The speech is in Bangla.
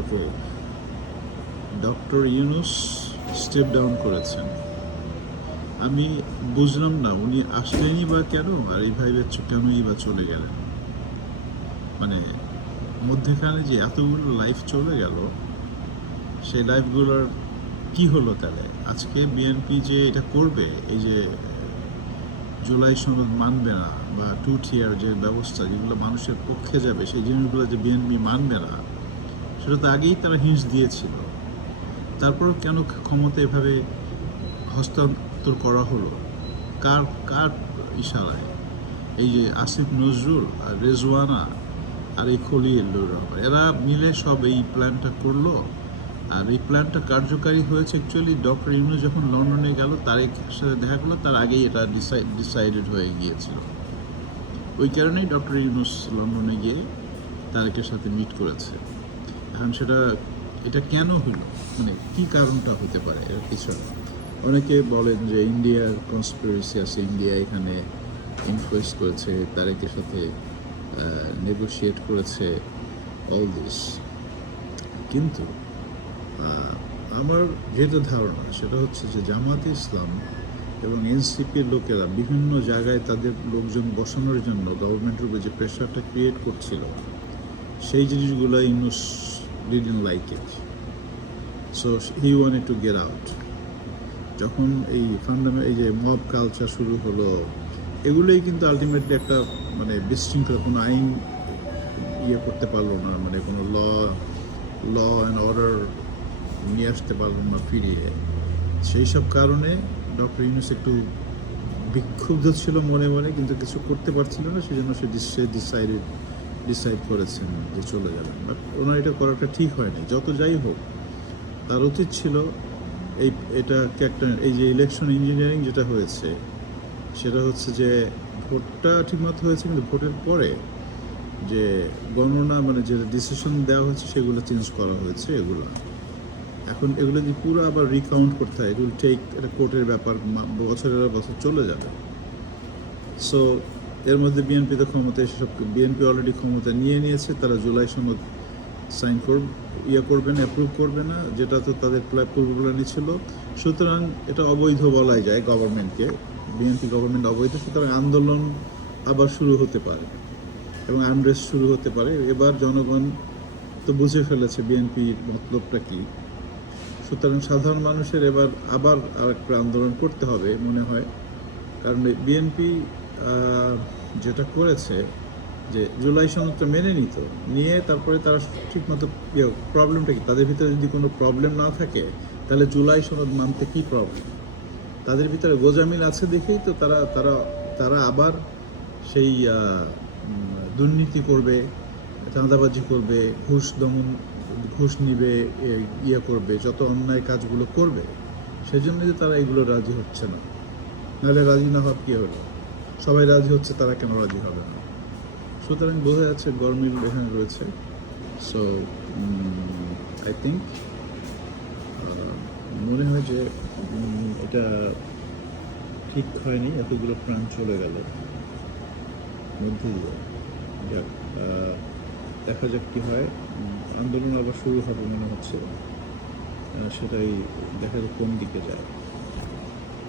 ওকে, ডক্টর ইউনূস স্টেপ ডাউন করেছেন। আমি বুঝলাম না উনি আসলেনই বা কেন, আর এইভাবে কেনই বা চলে গেলেন। মানে মধ্যেখানে যে এতগুলো লাইফ চলে গেল, সেই লাইফগুলোর কি হলো তাহলে? আজকে বিএনপি যে এটা করবে, এই যে জুলাই সনদ মানবে না বা টু টিয়ার যে ব্যবস্থা, যেগুলো মানুষের পক্ষে যাবে, সেই জিনিসগুলো যে বিএনপি মানবে না, সেটা তো আগেই তারা হিন্টস দিয়েছিল। তারপরেও কেন ক্ষমতা এভাবে হস্তান্তর করা হলো? কার কার ইশারায়? এই যে আসিফ নজরুল আর রেজওয়ানা আর এই খলিলুর রহমান, এরা মিলে সব এই প্ল্যানটা করলো। আর এই প্ল্যানটা কার্যকারী হয়েছে অ্যাকচুয়ালি ডক্টর ইউনূস যখন লন্ডনে গেল, তারেকের সাথে দেখা করলো, তার আগেই এটা ডিসাইডেড হয়ে গিয়েছিল। ওই কারণেই ডক্টর ইউনূস লন্ডনে গিয়ে তারেকের সাথে মিট করেছে। এখন এটা কেন হলো, মানে কি কারণটা হতে পারে এর পিছনে? অনেকে বলেন যে ইন্ডিয়ার কনস্পিরেসি আছে, ইন্ডিয়া এখানে ইনফ্লুয়েন্স করেছে, তারেকের সাথে নেগোশিয়েট করেছে, অল দিস। কিন্তু আমার যেটা ধারণা সেটা হচ্ছে যে জামাতে ইসলাম এবং এনসিপির লোকেরা বিভিন্ন জায়গায় তাদের লোকজন বসানোর জন্য গভর্নমেন্টের উপর যে প্রেশারটা ক্রিয়েট করছিল, সেই জিনিসগুলো Yunus didn't like it, so he wanted to get out. যখন এই যে মব কালচার শুরু হলো, এগুলোই কিন্তু আলটিমেটলি একটা মানে বিশৃঙ্খলা, কোনো আইন করতে পারলো না, মানে কোনো ল অ্যান্ড অর্ডার নিয়ে আসতে পারলো না ফিরিয়ে। সেই সব কারণে ডক্টর ইউনূস একটু বিক্ষুব্ধ ছিল মনে মনে, কিন্তু কিছু করতে পারছিল না, সেই জন্য সে ডিসাইড করেছেন যে চলে যাবেন। বাট ওনার এটা করাটা ঠিক হয়নি। যত যাই হোক, তার উচিত ছিল এটাকে একটা, এই যে ইলেকশন ইঞ্জিনিয়ারিং যেটা হয়েছে, সেটা হচ্ছে যে ভোটটা ঠিকমতো হয়েছে, কিন্তু ভোটের পরে যে গণনা, মানে যে ডিসিশন দেওয়া হয়েছে, সেগুলো চেঞ্জ করা হয়েছে। এখন এগুলো যদি পুরো আবার রিকাউন্ট করতে হয়, এগুলো এটা কোর্টের ব্যাপার, বছরের বছর চলে যাবে। সো এর মধ্যে বিএনপি তো ক্ষমতা, সেসব বিএনপি অলরেডি ক্ষমতা নিয়েছে। তারা জুলাই সনদ সাইন করবে না, অ্যাপ্রুভ করবে না, যেটা তো তাদের পূর্বপ্ল্যানই ছিল। সুতরাং এটা অবৈধ বলাই যায় গভর্নমেন্টকে, বিএনপি গভর্নমেন্ট অবৈধ। সুতরাং আন্দোলন আবার শুরু হতে পারে এবং আনরেস্ট শুরু হতে পারে। এবার জনগণ তো বুঝে ফেলেছে বিএনপির মতলবটা কী। সুতরাং সাধারণ মানুষের এবার আবার আরেকটা আন্দোলন করতে হবে মনে হয়। কারণ বিএনপি যেটা করেছে, যে জুলাই সনদটা মেনে নিয়ে তারপরে তারা ঠিকমতো প্রবলেমটা কি, তাদের ভিতরে যদি কোনো প্রবলেম না থাকে, তাহলে জুলাই সনদ মানতে কী প্রবলেম? তাদের ভিতরে গোজামিল আছে দেখেই তো তারা তারা তারা আবার সেই দুর্নীতি করবে, চাঁদাবাজি করবে, ঘুষ নিবে, করবে, যত অন্যায় কাজগুলো করবে। সেই জন্যই তো তারা এগুলো রাজি হচ্ছে না। নাহলে রাজি না হওয়ার কী হলো? সবাই রাজি হচ্ছে, তারা কেন রাজি হবে না? সুতরাং বোঝা যাচ্ছে গরমিল এখানে রয়েছে। সো আই থিঙ্ক মনে হয় যে এটা ঠিক হয়নি, এতগুলো প্রাণ চলে গেল মধ্যে দিয়ে। যাক, দেখা যাক কী হয়। আন্দোলন আবার শুরু হবে মনে হচ্ছে, সেটাই দেখা যাক কোন দিকে যায়।